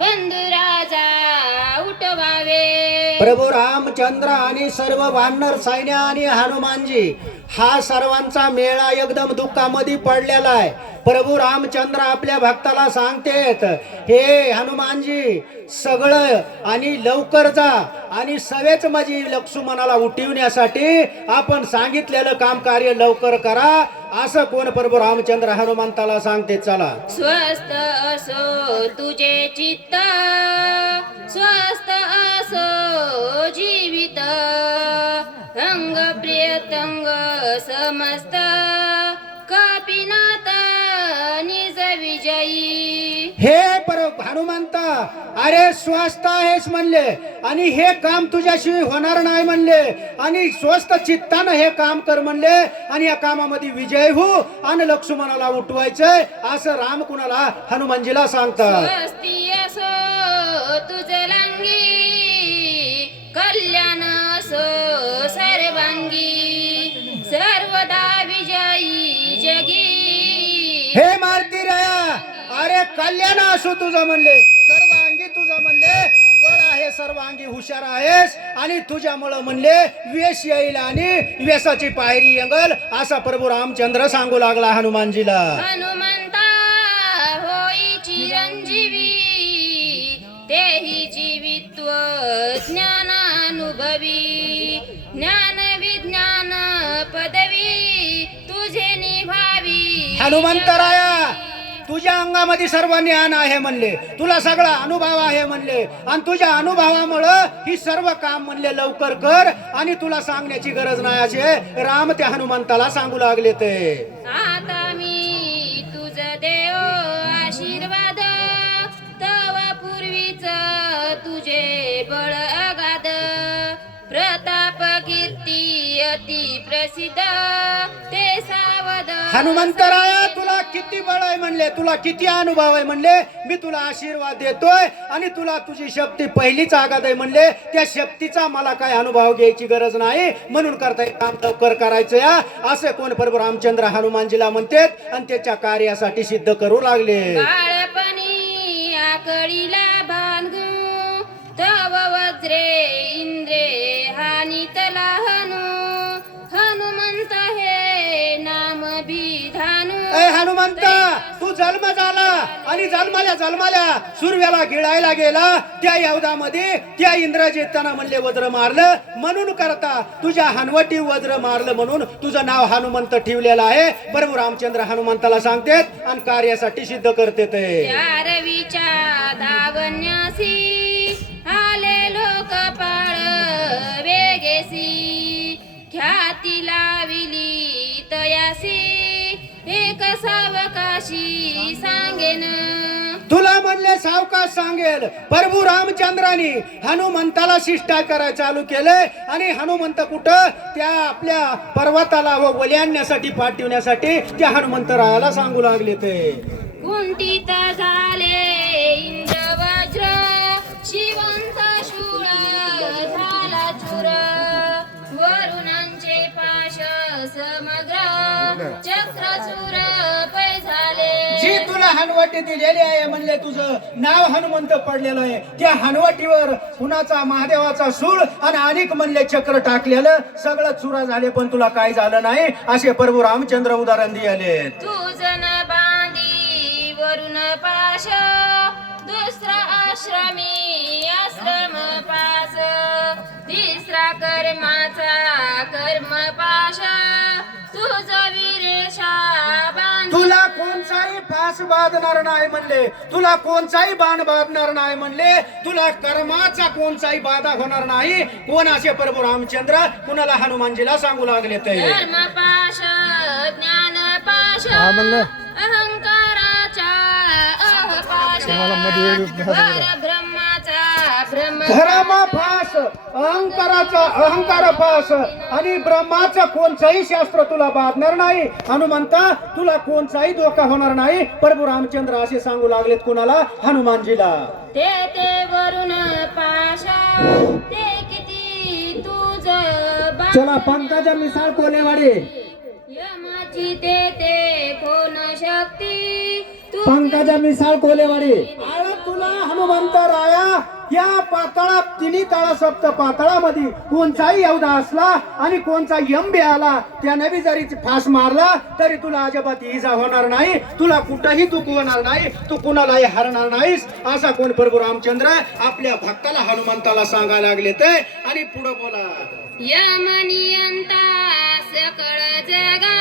बंधुराजा उठवावे. प्रभू रामचंद्र आणि सर्व वानर सैन्य आणि हनुमानजी हा सर्वांचा मेळा एकदम दुःखामध्ये पडलेला आहे. प्रभू रामचंद्र आपल्या भक्ताला सांगतेत, हे हनुमानजी सगळं आणि लवकर जा आणि सवेच माझी लक्ष्मणाला उठवण्यासाठी आपण सांगितलेलं काम कार्य लवकर करा, असं कोण प्रभू रामचंद्र हनुमंताला सांगते. चला. स्वस्थ असो तुझे चित्त, स्वस्थ असो जीवित, अंग प्रियतंग समस्त, कपिनाथ निज विजयी. हे हनुमंता, अरे स्वस्थ आहेस म्हणले आणि हे काम तुझ्याशिवाय होणार नाही म्हणले आणि स्वस्थ चित्तानं हे काम कर म्हणले आणि या कामामध्ये विजय हो आणि लक्ष्मणाला उठवायचंय असं राम कुणाला हनुमानजीला सांगतात. स्वस्ती असो तुझ लांगी, कल्याण असो सर्वांगी, सर्वदा विजयी जगी. हे मारुती राया, अरे कल्याण असो तुझं म्हणले, सर्वांगी तुझं म्हणले बळ आहे, सर्वांगी हुशार आहेस आणि तुझ्यामुळं म्हणले वेश येईल आणि वेसाची पायरी येंगल असा प्रभू रामचंद्र सांगू लागला हनुमानजीला. हनुमंता होई चिरंजीवी, तेही जीवित्व ज्ञानानुभवी, ज्ञान विज्ञान पदवी तुझे निभावी. हनुमंतराया, तुझ्या अंगामध्ये सर्व ज्ञान आहे म्हणले, तुला सगळा अनुभव आहे म्हणले आणि तुझ्या अनुभवामुळं ही सर्व काम म्हणले लवकर कर आणि तुला सांगण्याची गरज नाही असे राम त्या हनुमंताला सांगू लागले. ते आता मी तुझ देव आशीर्वाद, तव पूर्वीच तुझे बळ अगाध, प्रताप कीर्ती अति प्रसिद्ध ते सावध. हनुमंतराया, तुला किती बळ आहे म्हणले, तुला किती अनुभव आहे म्हणले, मी तुला आशीर्वाद देतोय आणि तुला तुझी शक्ती पहिलीच आगाध आहे म्हणले, त्या शक्तीचा मला काय अनुभव घ्यायची गरज नाही म्हणून करता काम लवकर करायचं या असे कोण प्रभू रामचंद्र हनुमानजीला म्हणतात आणि त्याच्या कार्यासाठी सिद्ध करू लागले. बाळपणी आकळीला बांधू तव वज्रे इंद्रे हानितला हनु, हनुमंत हे नाम विधानू. हनुमंता, तू जन्म झाला आणि जन्माल्या सूर्याला गिळायला गेला, त्या यवदामध्ये त्या इंद्रजिताना म्हणले वज्र मारलं म्हणून करता तुझ्या हनवटी वज्र मारलं म्हणून तुझं नाव हनुमंत ठेवलेलं आहे. प्रभू रामचंद्र हनुमंताला सांगतेत आणि कार्यासाठी सिद्ध करते. त्या रवीच्या धावण्यासी आले लोकपाळ वेगेसी, ख्याती लाविली तयासी एक सावकाशी सांगेन. तुला म्हणले सावकाश सांगेल. प्रभू रामचंद्राने हनुमंताला शिष्टा करायला चालू केले आणि हनुमंत कुठं त्या आपल्या पर्वताला व वल्याण्यासाठी पाठवण्यासाठी त्या हनुमंतरायाला सांगू लागले. ते कुंठित झाले इंद्र वज्र, शिवंत शूळ झाला चूर, वरुणांचे पाश समग्र, चक्रचूर पै झाले. जी तुला हनवटी दिलेली आहे म्हणले, तुझं नाव हनुमंत पडलेलं आहे, त्या हनवटीवर कुणाचा महादेवाचा सूळ आणि अनेक म्हणले चक्र टाकलेलं सगळं चुरा झाले पण तुला काय झालं नाही असे प्रभू रामचंद्र उदाहरण दिले. तुझन बांधी वरुण पाश, दुसरा आश्रमी आश्रम पास, तिसरा कर्माचा कर्म पाश, तुझ वीरेशा बांधी. तुला कोणताही फास बांधणार नाही म्हणले, तुला कोणताही बाण बांधणार नाही म्हणले, तुला कर्माचा कोणताही बाधा होणार नाही. कोण असे प्रभू रामचंद्र कुणाला हनुमानजीला सांगू लागले. ते कर्म पाश ज्ञान पाश, अहंकाराचा अहपाश, ब्रह्माचा ब्रह्म फास, अहंकाराचा अहंकार फास आणि ब्रह्माचं कोणताही शास्त्र तुला बांधणार नाही. हनुमंता, तुला कोणताही धोका होणार नाही प्रभू रामचंद्र असे सांगू लागलेत कुणाला हनुमानजीला. ते वरुण पाश ते किती तुझ चला पंकजा मिसाळ कोलेवाडी, यमाची ते कोण शक्ती पंकजा मिसाळ कोलेवाडी. अरे तुला हनुमंत राया या पाताळा तिन्ही तळा सप्त पाताळामध्ये कोणचाही एवढा असला आणि कोणचा यंबे आला त्याने बी जरी फास मारला तरी तुला अजिबात इजा होणार नाही, तुला कुठंही चुकवणार नाही, तू कुणालाही हरणार नाहीस, असा कोण प्रभू रामचंद्र आपल्या भक्ताला हनुमंताला सांगायला लागले ते. आणि पुढे बोला. यमनियंता सकळ जगा